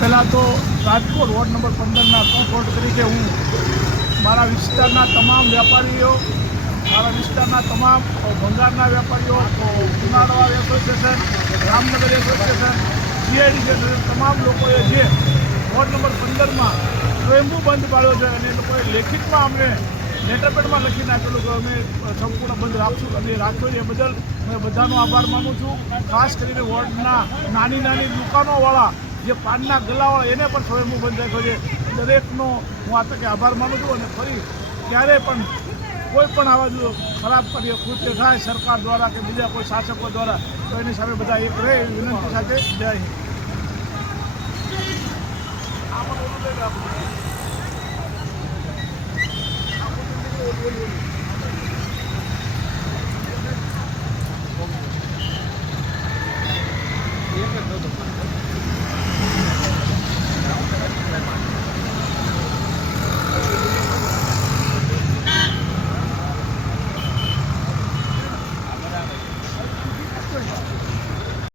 પહેલાં તો Rajkot ward number પંદરના કોર્ટ તરીકે હું મારા વિસ્તારના તમામ વેપારીઓ, મારા વિસ્તારના તમામ ભંગારના વેપારીઓ, ઉનાળવા association Ramnagar association CID association તમામ લોકોએ જે વોર્ડ નંબર પંદરમાં સ્વયંભૂ બંધ પાડ્યો છે અને એ લોકોએ લેખિતમાં અમને લેટરપેડમાં લખી નાખેલું કે અમે સંપૂર્ણ બંધ રાખશું અને રાખ્યો એ બદલ હું બધાનો આભાર માનું છું. ખાસ કરીને વોર્ડના નાની નાની દુકાનોવાળા જે પાનના ગલાવાળા એને પણ સ્વયંભૂ બંધ રાખ્યો છે દરેકનો હું આ તકે આભાર માનું છું અને ફરી ક્યારે પણ કોઈ પણ આવા ખરાબ કરીએ કૃત્ય થાય સરકાર દ્વારા કે બીજા કોઈ શાસકો દ્વારા તો એની સામે બધા એક રહે એવી વિનંતી સાથે જય હિન્દ 不能